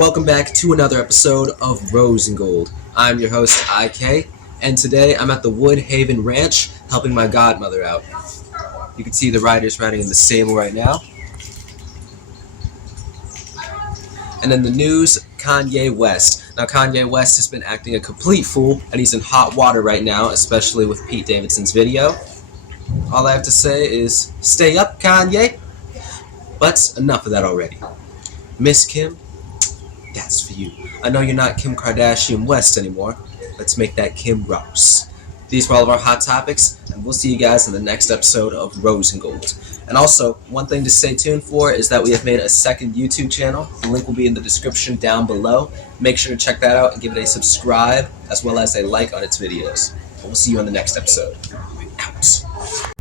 Welcome back to another episode of Rose and Gold. I'm your host, IK, and today I'm at the Woodhaven Ranch helping my godmother out. You can see the riders riding in the stable right now. And in the news, Kanye West. Now, Kanye West has been acting a complete fool, and he's in hot water right now, especially with Pete Davidson's video. All I have to say is, stay up, Kanye! But enough of that already. Miss Kim, that's for you. I know you're not Kim Kardashian West anymore. Let's make that Kim Rose. These were all of our hot topics, and we'll see you guys in the next episode of Rose and Gold. And also, one thing to stay tuned for is that we have made a second YouTube channel. The link will be in the description down below. Make sure to check that out and give it a subscribe, as well as a like on its videos. And we'll see you on the next episode. Out.